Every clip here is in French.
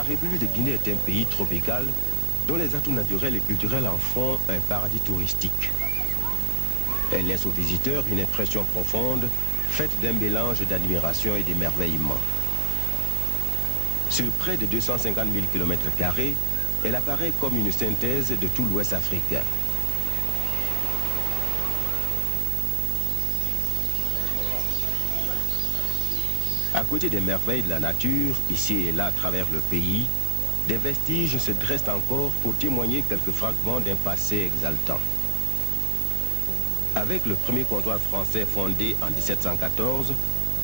La République de Guinée est un pays tropical dont les atouts naturels et culturels en font un paradis touristique. Elle laisse aux visiteurs une impression profonde, faite d'un mélange d'admiration et d'émerveillement. Sur près de 250 000 km², elle apparaît comme une synthèse de tout l'Ouest africain. À côté des merveilles de la nature, ici et là à travers le pays, des vestiges se dressent encore pour témoigner quelques fragments d'un passé exaltant. Avec le premier comptoir français fondé en 1714,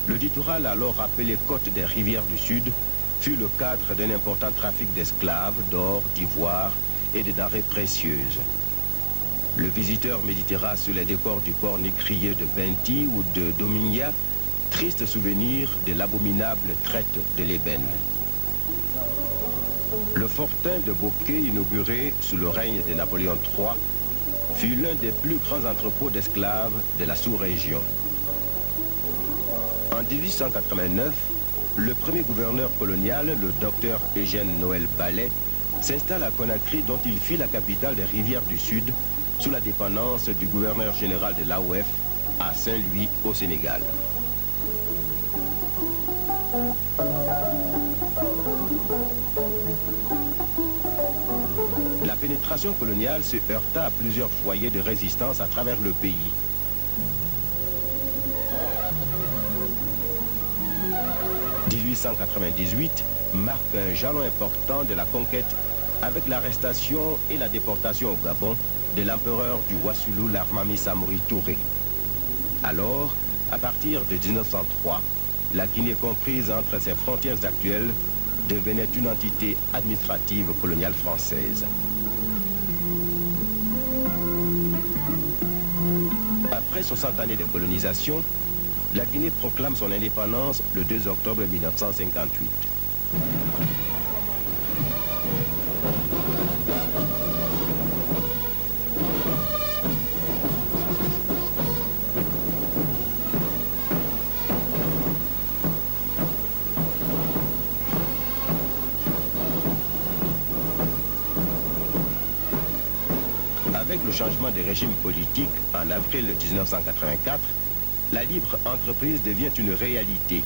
le littoral alors appelé Côte des Rivières du Sud fut le cadre d'un important trafic d'esclaves, d'or, d'ivoire et de denrées précieuses. Le visiteur méditera sur les décors du port négrier de Benti ou de Dominia, triste souvenir de l'abominable traite de l'ébène. Le fortin de Bokeh, inauguré sous le règne de Napoléon III, fut l'un des plus grands entrepôts d'esclaves de la sous-région. En 1889, le premier gouverneur colonial, le docteur Eugène Noël Ballet, s'installe à Conakry dont il fit la capitale des Rivières du Sud, sous la dépendance du gouverneur général de l'AOF à Saint-Louis au Sénégal. La pénétration coloniale se heurta à plusieurs foyers de résistance à travers le pays. « 1898 marque un jalon important de la conquête avec l'arrestation et la déportation au Gabon de l'empereur du Wassoulou Larmami Samori Touré. Alors, à partir de 1903, la Guinée comprise entre ses frontières actuelles devenait une entité administrative coloniale française. Après 60 années de colonisation, la Guinée proclame son indépendance le 2 octobre 1958. Avec le changement de régime politique en avril 1984, la libre entreprise devient une réalité.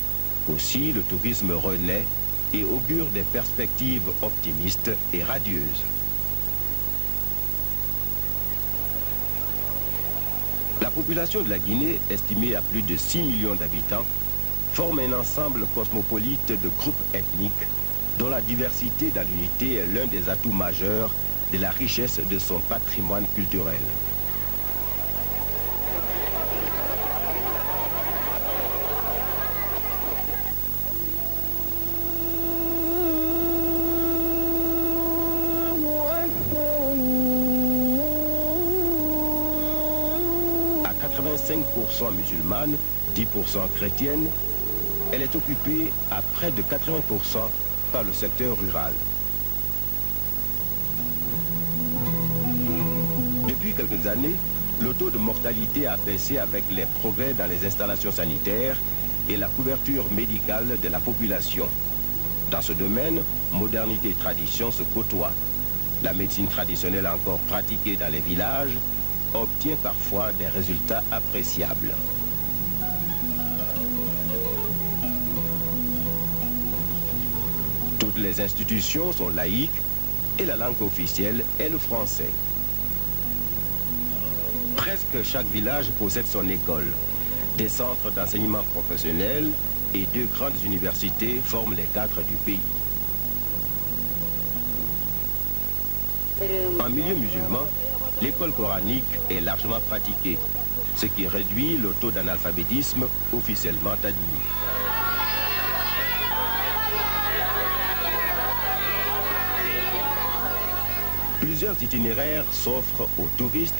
Aussi, le tourisme renaît et augure des perspectives optimistes et radieuses. La population de la Guinée, estimée à plus de 6 millions d'habitants, forme un ensemble cosmopolite de groupes ethniques dont la diversité dans l'unité est l'un des atouts majeurs de la richesse de son patrimoine culturel. À 85% musulmane, 10% chrétienne, elle est occupée à près de 80% par le secteur rural. Depuis quelques années, le taux de mortalité a baissé avec les progrès dans les installations sanitaires et la couverture médicale de la population. Dans ce domaine, modernité et tradition se côtoient. La médecine traditionnelle encore pratiquée dans les villages obtient parfois des résultats appréciables. Toutes les institutions sont laïques et la langue officielle est le français. Presque chaque village possède son école. Des centres d'enseignement professionnel et 2 grandes universités forment les cadres du pays. En milieu musulman, l'école coranique est largement pratiquée, ce qui réduit le taux d'analphabétisme officiellement admis. Plusieurs itinéraires s'offrent aux touristes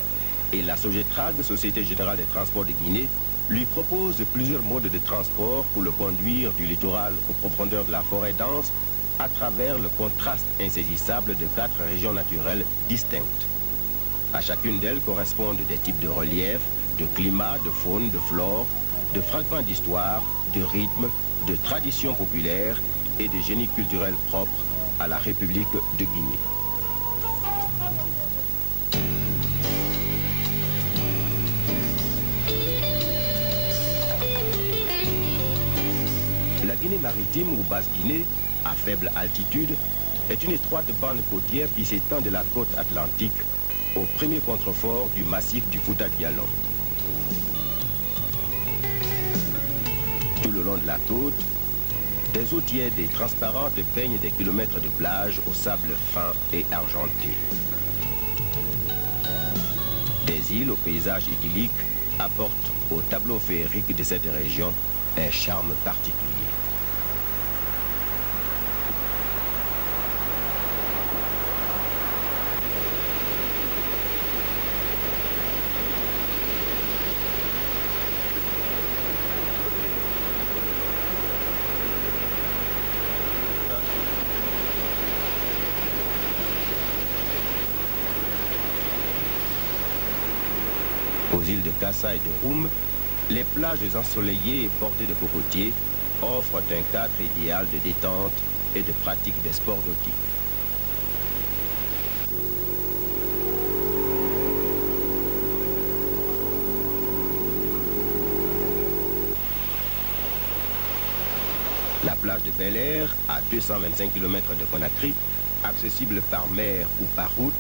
et la Sogetrag, Société Générale des Transports de Guinée, lui propose plusieurs modes de transport pour le conduire du littoral aux profondeurs de la forêt dense à travers le contraste insaisissable de 4 régions naturelles distinctes. À chacune d'elles correspondent des types de relief, de climat, de faune, de flore, de fragments d'histoire, de rythme, de traditions populaires et de génie culturel propre à la République de Guinée. La Guinée maritime ou Basse-Guinée, à faible altitude, est une étroite bande côtière qui s'étend de la côte atlantique au premier contrefort du massif du Fouta-Djallon. Tout le long de la côte, des eaux tièdes et transparentes baignent des kilomètres de plage au sable fin et argenté. Des îles au paysage idyllique apportent au tableau féerique de cette région un charme particulier. Aux îles de Kassa et de Roum, les plages ensoleillées et bordées de cocotiers offrent un cadre idéal de détente et de pratique des sports nautiques. La plage de Bel Air, à 225 km de Conakry, accessible par mer ou par route,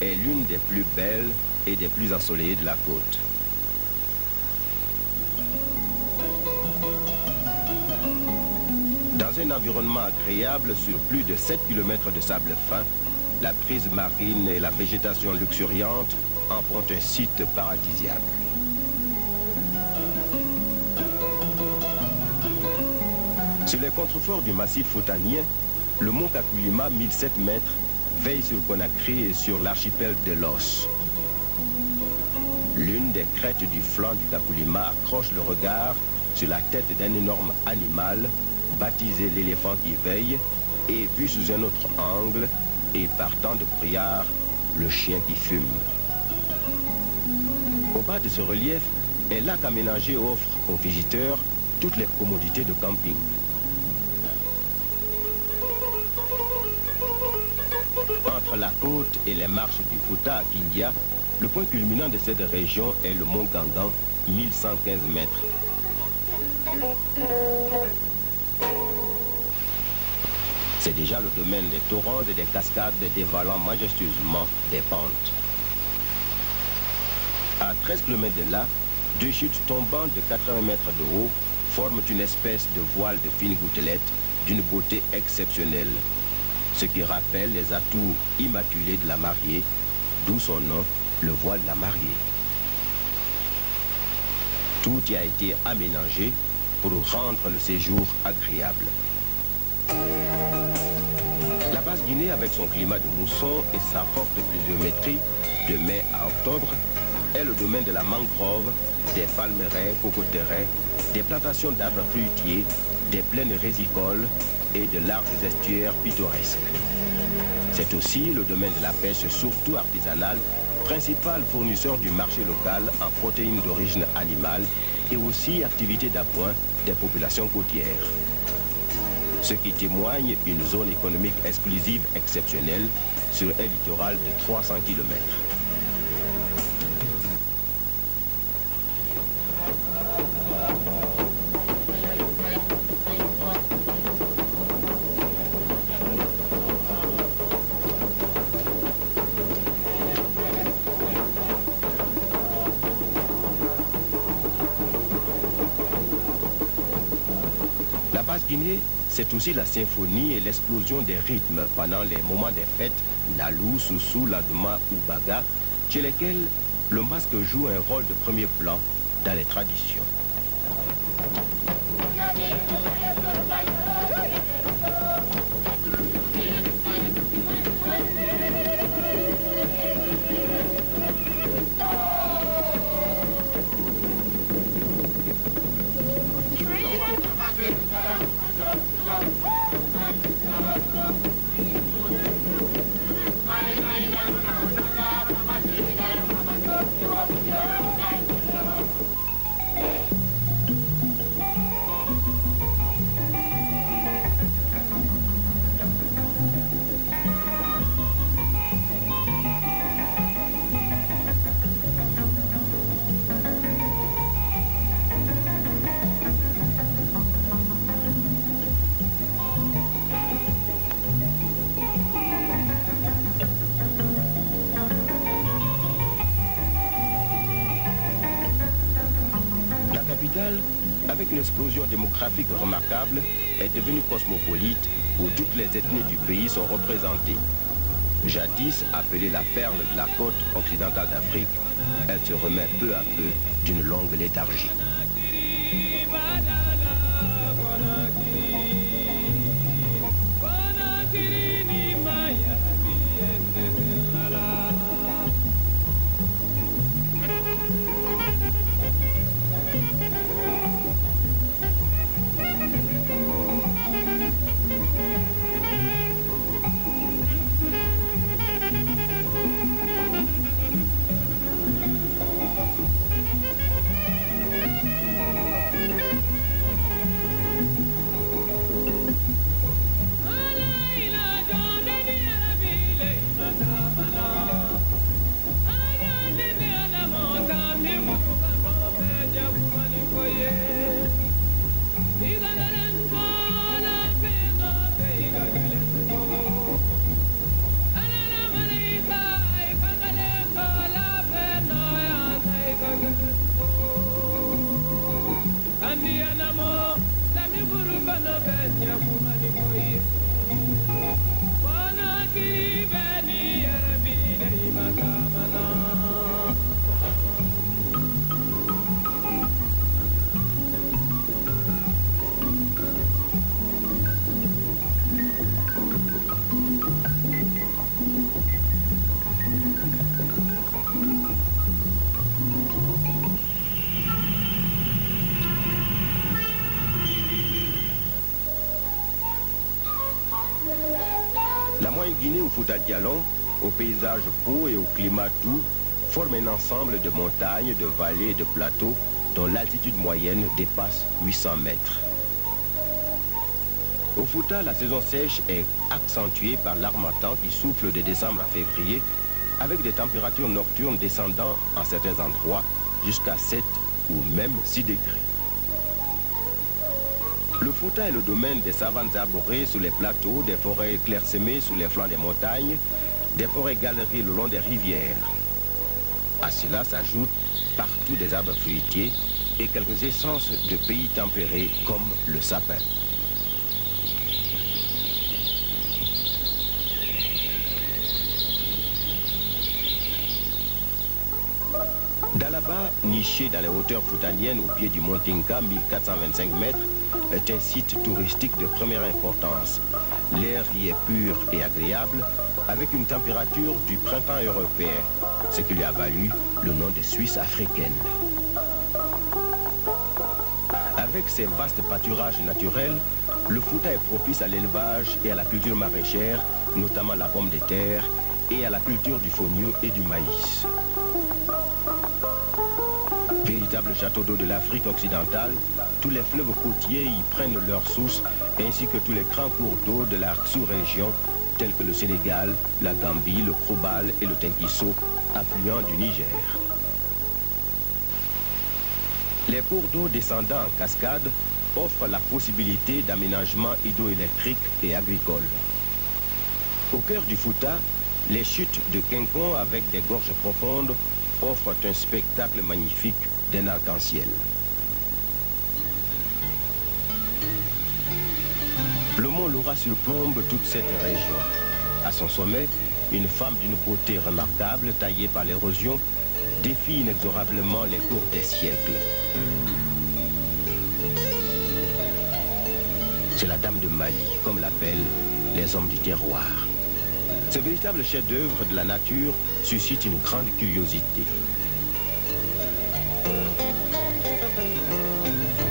est l'une des plus belles et des plus ensoleillées de la côte. Dans un environnement agréable sur plus de 7 km de sable fin, la brise marine et la végétation luxuriante en font un site paradisiaque. Sur les contreforts du massif foutanien, le mont Kakulima, 1007 mètres, veille sur Conakry et sur l'archipel de Los. L'une des crêtes du flanc du Kakulima accroche le regard sur la tête d'un énorme animal, baptisé l'éléphant qui veille, et vu sous un autre angle, et par temps de brouillard, le chien qui fume. Au bas de ce relief, un lac aménagé offre aux visiteurs toutes les commodités de camping. Entre la côte et les marches du Fouta à Kindia, le point culminant de cette région est le mont Gangan, 1115 mètres. C'est déjà le domaine des torrents et des cascades dévalant majestueusement des pentes. À 13 km de là, deux chutes tombantes de 80 mètres de haut forment une espèce de voile de fine gouttelette d'une beauté exceptionnelle, ce qui rappelle les atours immaculés de la mariée, d'où son nom, le voile de la mariée. Tout y a été aménagé pour rendre le séjour agréable. La Basse-Guinée, avec son climat de mousson et sa forte pluviométrie, de mai à octobre, est le domaine de la mangrove, des palmeraies, cocoteraies, des plantations d'arbres fruitiers, des plaines rizicoles et de larges estuaires pittoresques. C'est aussi le domaine de la pêche, surtout artisanale, principal fournisseur du marché local en protéines d'origine animale et aussi activité d'appoint des populations côtières. Ce qui témoigne d'une zone économique exclusive exceptionnelle sur un littoral de 300 km. La Basse-Guinée, c'est aussi la symphonie et l'explosion des rythmes pendant les moments des fêtes, Nalou, Soussou, Lagma ou Baga, chez lesquels le masque joue un rôle de premier plan dans les traditions. capitale, avec une explosion démographique remarquable, est devenue cosmopolite où toutes les ethnies du pays sont représentées. Jadis appelée la perle de la côte occidentale d'Afrique, elle se remet peu à peu d'une longue léthargie. La moyenne Guinée ou Fouta Djallon, au paysage beau et au climat doux, forme un ensemble de montagnes, de vallées et de plateaux dont l'altitude moyenne dépasse 800 mètres. Au Fouta, la saison sèche est accentuée par l'harmattan qui souffle de décembre à février, avec des températures nocturnes descendant en certains endroits jusqu'à 7 ou même 6 degrés. Le Fouta est le domaine des savanes arborées sous les plateaux, des forêts clairsemées sous les flancs des montagnes, des forêts galeries le long des rivières. À cela s'ajoutent partout des arbres fruitiers et quelques essences de pays tempérés comme le sapin. Dalaba, niché dans les hauteurs foutaniennes au pied du mont Tinka, 1425 mètres, est un site touristique de première importance. L'air y est pur et agréable, avec une température du printemps européen, ce qui lui a valu le nom de Suisse africaine. Avec ses vastes pâturages naturels, le Fouta est propice à l'élevage et à la culture maraîchère, notamment la pomme de terre, et à la culture du fonio et du maïs. Véritable château d'eau de l'Afrique occidentale, tous les fleuves côtiers y prennent leur source, ainsi que tous les grands cours d'eau de la sous-région, tels que le Sénégal, la Gambie, le Krobal et le Tenkiso, affluents du Niger. Les cours d'eau descendant en cascade offrent la possibilité d'aménagement hydroélectrique et agricole. Au cœur du Fouta, les chutes de Quincon avec des gorges profondes offrent un spectacle magnifique d'un arc-en-ciel. Le mont Laura surplombe toute cette région. À son sommet, une femme d'une beauté remarquable, taillée par l'érosion, défie inexorablement les cours des siècles. C'est la Dame de Mali, comme l'appellent les hommes du terroir. Ce véritable chef-d'œuvre de la nature suscite une grande curiosité.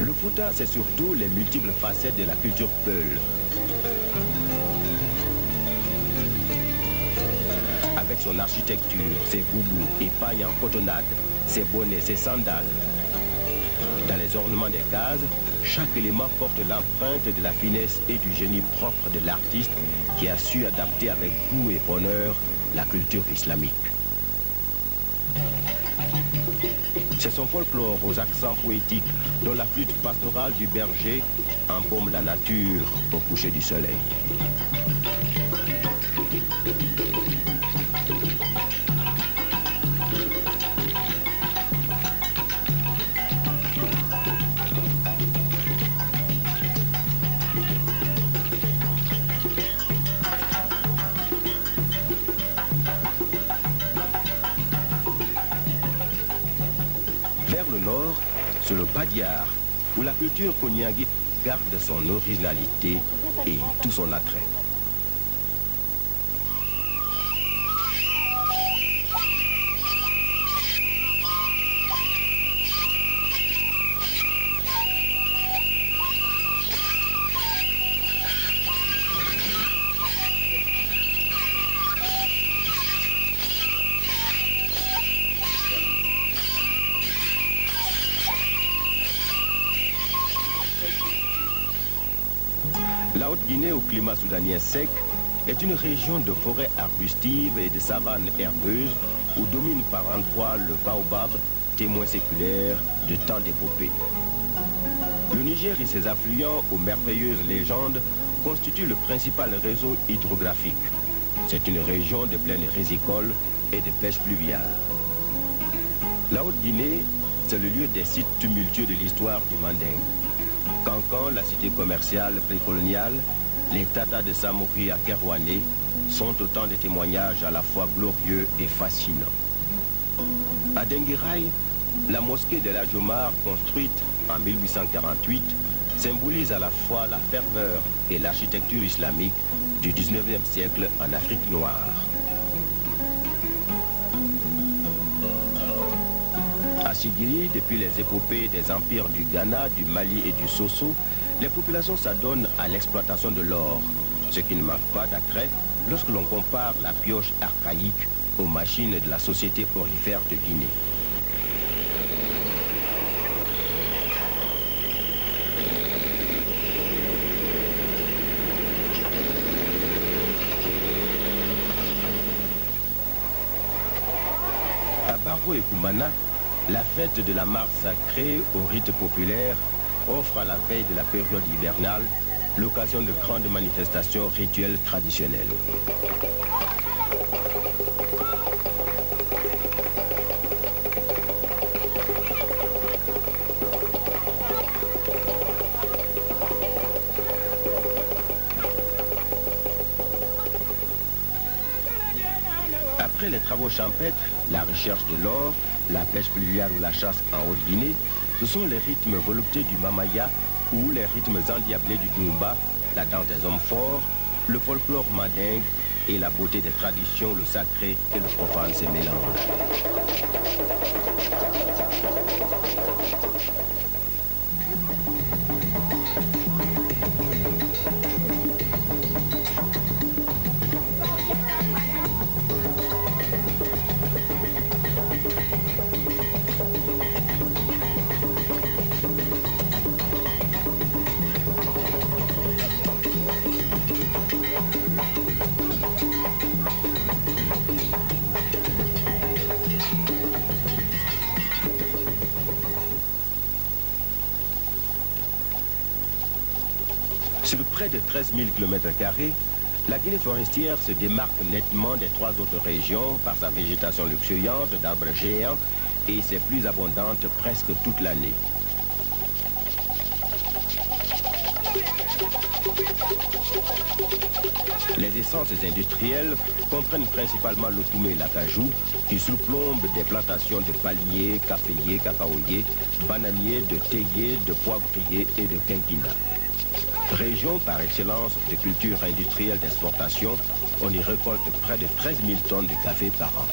Le Fouta, c'est surtout les multiples facettes de la culture Peul. Avec son architecture, ses boubous et pailles en cotonnade, ses bonnets, ses sandales. Dans les ornements des cases, chaque élément porte l'empreinte de la finesse et du génie propre de l'artiste qui a su adapter avec goût et honneur la culture islamique. C'est son folklore aux accents poétiques dont la flûte pastorale du berger embaume la nature au coucher du soleil. Vers le nord, c'est le Badiar, où la culture Koniagui garde son originalité et tout son attrait. La Haute-Guinée, au climat soudanien sec, est une région de forêts arbustives et de savanes herbeuses où domine par endroits le baobab, témoin séculaire de tant d'épopées. Le Niger et ses affluents aux merveilleuses légendes constituent le principal réseau hydrographique. C'est une région de plaine risicole et de pêche fluviale. La Haute-Guinée, c'est le lieu des sites tumultueux de l'histoire du Manding. Cancan, la cité commerciale précoloniale, les tatas de Samori à Kerouané sont autant de témoignages à la fois glorieux et fascinants. À Denguiraï, la mosquée de la Jomar, construite en 1848, symbolise à la fois la ferveur et l'architecture islamique du 19e siècle en Afrique noire. À Sigiri, depuis les épopées des empires du Ghana, du Mali et du Soso, les populations s'adonnent à l'exploitation de l'or, ce qui ne manque pas d'attrait lorsque l'on compare la pioche archaïque aux machines de la société aurifère de Guinée. À Barro et Koumana, la fête de la mare sacrée au rite populaire offre à la veille de la période hivernale l'occasion de grandes manifestations rituelles traditionnelles. Après les travaux champêtres, la recherche de l'or, la pêche fluviale ou la chasse en Haute-Guinée, ce sont les rythmes voluptés du Mamaya ou les rythmes endiablés du Dumba, la danse des hommes forts, le folklore mandingue et la beauté des traditions, le sacré et le profane se mélangent. Sur près de 13 000 km², la Guinée forestière se démarque nettement des trois autres régions par sa végétation luxuriante d'arbres géants et ses plus abondantes presque toute l'année. Les essences industrielles comprennent principalement le koumé et l'acajou qui surplombent des plantations de palmiers, caféiers, cacaoyers, bananiers, de théiers, de poivriers et de quinquina. Région par excellence de culture industrielle d'exportation, on y récolte près de 13 000 tonnes de café par an.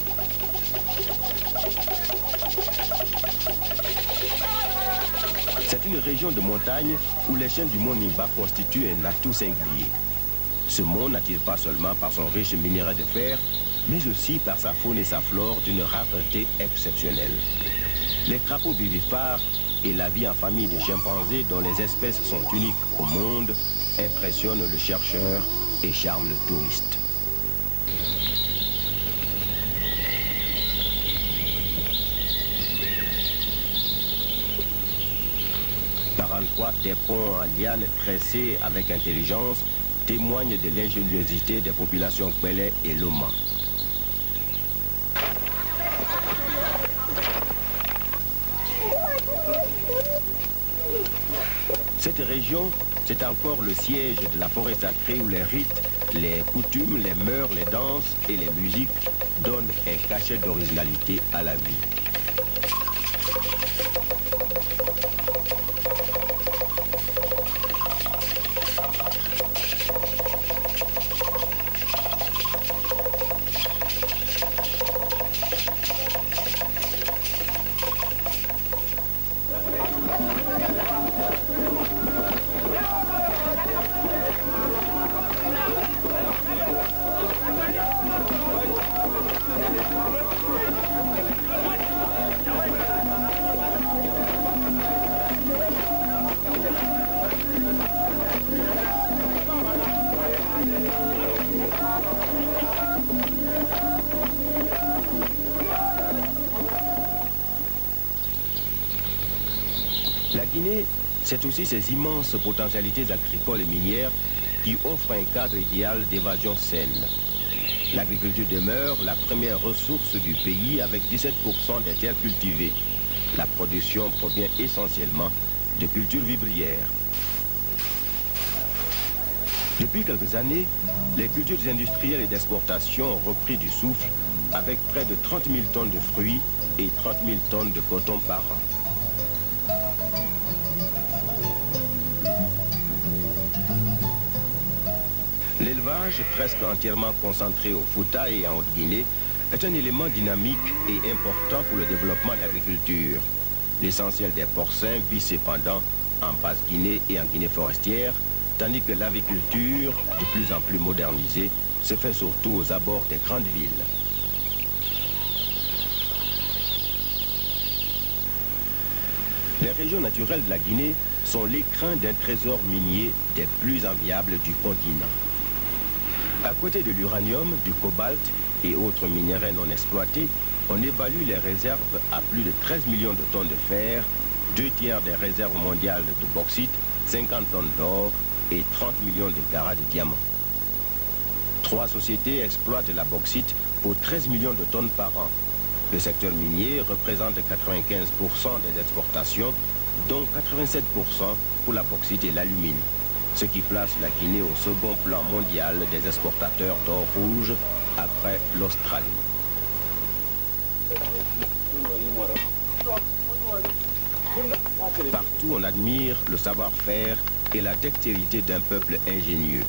C'est une région de montagne où les chaînes du mont Nimba constituent un atout singulier. Ce mont n'attire pas seulement par son riche minerai de fer, mais aussi par sa faune et sa flore d'une rareté exceptionnelle. Les crapauds vivipares et la vie en famille de chimpanzés dont les espèces sont uniques au monde impressionnent le chercheur et charment le touriste. Par endroits, des ponts en lianes tressés avec intelligence témoignent de l'ingéniosité des populations Kwélé et Loma. Cette région, c'est encore le siège de la forêt sacrée où les rites, les coutumes, les mœurs, les danses et les musiques donnent un cachet d'originalité à la vie. La Guinée, c'est aussi ses immenses potentialités agricoles et minières qui offrent un cadre idéal d'évasion saine. L'agriculture demeure la première ressource du pays avec 17% des terres cultivées. La production provient essentiellement de cultures vivrières. Depuis quelques années, les cultures industrielles et d'exportation ont repris du souffle avec près de 30 000 tonnes de fruits et 30 000 tonnes de coton par an. L'élevage, presque entièrement concentré au Fouta et en Haute-Guinée, est un élément dynamique et important pour le développement de l'agriculture. L'essentiel des porcins vit cependant en Basse-Guinée et en Guinée forestière, tandis que l'agriculture, de plus en plus modernisée, se fait surtout aux abords des grandes villes. Les régions naturelles de la Guinée sont l'écrin d'un trésor minier des plus enviables du continent. À côté de l'uranium, du cobalt et autres minéraux non exploités, on évalue les réserves à plus de 13 millions de tonnes de fer, 2 tiers des réserves mondiales de bauxite, 50 tonnes d'or et 30 millions de carats de diamants. 3 sociétés exploitent la bauxite pour 13 millions de tonnes par an. Le secteur minier représente 95% des exportations, dont 87% pour la bauxite et l'alumine, ce qui place la Guinée au second plan mondial des exportateurs d'or rouge après l'Australie. Partout on admire le savoir-faire et la dextérité d'un peuple ingénieux.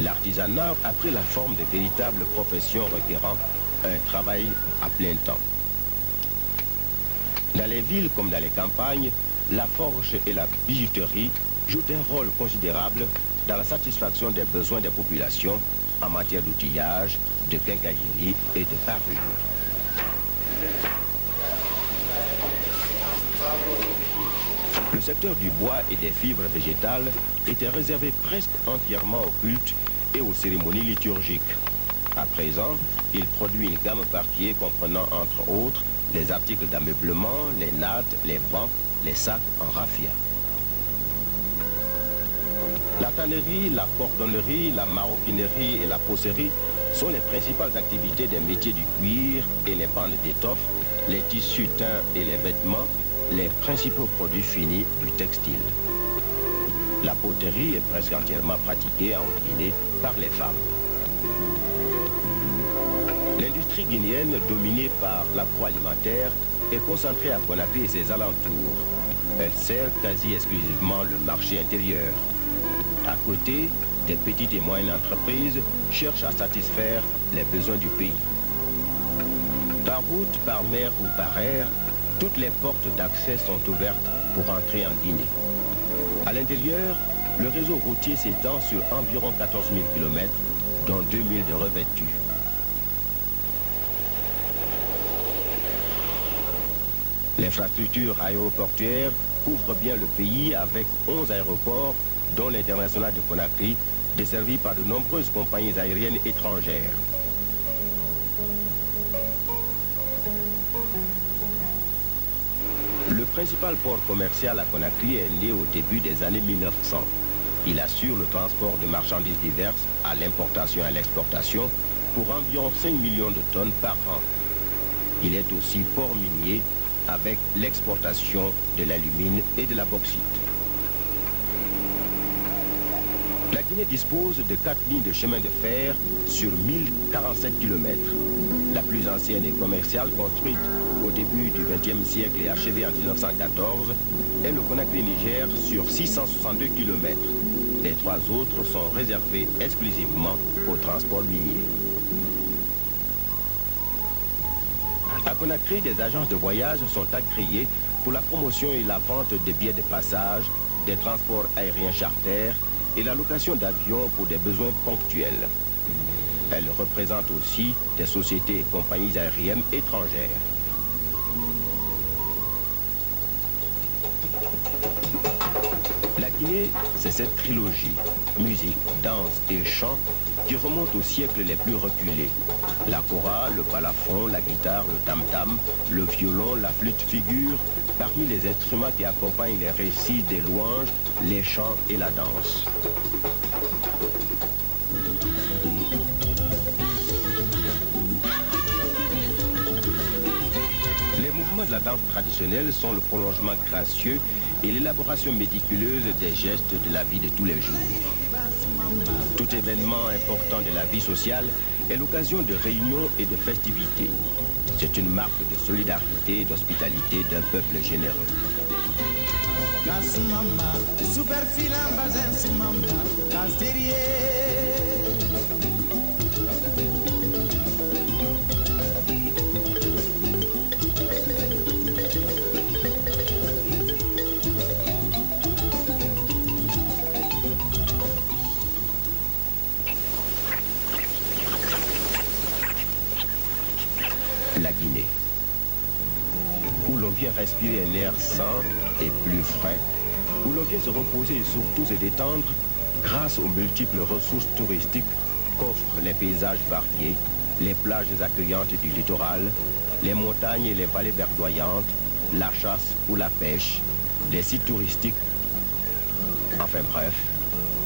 L'artisanat a pris la forme de véritables professions requérant un travail à plein temps. Dans les villes comme dans les campagnes, la forge et la bijouterie jouent un rôle considérable dans la satisfaction des besoins des populations en matière d'outillage, de quincaillerie et de parure. Le secteur du bois et des fibres végétales était réservé presque entièrement au culte et aux cérémonies liturgiques. À présent, il produit une gamme parquée comprenant entre autres les articles d'ameublement, les nattes, les bancs, les sacs en raffia. La tannerie, la cordonnerie, la maroquinerie et la pocerie sont les principales activités des métiers du cuir et les bandes d'étoffe, les tissus teints et les vêtements, les principaux produits finis du textile. La poterie est presque entièrement pratiquée en Haute-Guinée par les femmes. L'industrie guinéenne, dominée par l'agroalimentaire, est concentrée à Conakry et ses alentours. Elle sert quasi exclusivement le marché intérieur. À côté, des petites et moyennes entreprises cherchent à satisfaire les besoins du pays. Par route, par mer ou par air, toutes les portes d'accès sont ouvertes pour entrer en Guinée. À l'intérieur, le réseau routier s'étend sur environ 14 000 km, dont 2 000 de revêtus. L'infrastructure aéroportuaire couvre bien le pays avec 11 aéroports, dont l'international de Conakry, desservi par de nombreuses compagnies aériennes étrangères. Le principal port commercial à Conakry est né au début des années 1900. Il assure le transport de marchandises diverses à l'importation et à l'exportation pour environ 5 millions de tonnes par an. Il est aussi port minier avec l'exportation de l'alumine et de la bauxite. La Guinée dispose de 4 lignes de chemin de fer sur 1047 km. La plus ancienne et commerciale, construite au début du XXe siècle et achevée en 1914, est le Conakry-Niger sur 662 km. Les 3 autres sont réservés exclusivement au transport minier. À Conakry, des agences de voyage sont agréées pour la promotion et la vente des billets de passage, des transports aériens charters et la location d'avions pour des besoins ponctuels. Elles représentent aussi des sociétés et compagnies aériennes étrangères. La Guinée, c'est cette trilogie, musique, danse et chant, qui remonte aux siècles les plus reculés. La kora, le balafon, la guitare, le tam-tam, le violon, la flûte figurent parmi les instruments qui accompagnent les récits des louanges, les chants et la danse. Les mouvements de la danse traditionnelle sont le prolongement gracieux et l'élaboration méticuleuse des gestes de la vie de tous les jours. Tout événement important de la vie sociale est l'occasion de réunions et de festivités. C'est une marque de solidarité et d'hospitalité d'un peuple généreux. La Guinée, où l'on vient respirer un air sain et plus frais, où l'on vient se reposer et surtout se détendre grâce aux multiples ressources touristiques qu'offrent les paysages variés, les plages accueillantes du littoral, les montagnes et les vallées verdoyantes, la chasse ou la pêche, les sites touristiques. Enfin bref,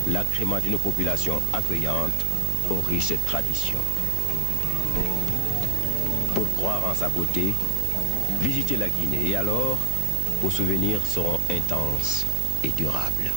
l'accrément d'une population accueillante aux riches traditions. Pour croire en sa beauté, visitez la Guinée et alors, vos souvenirs seront intenses et durables.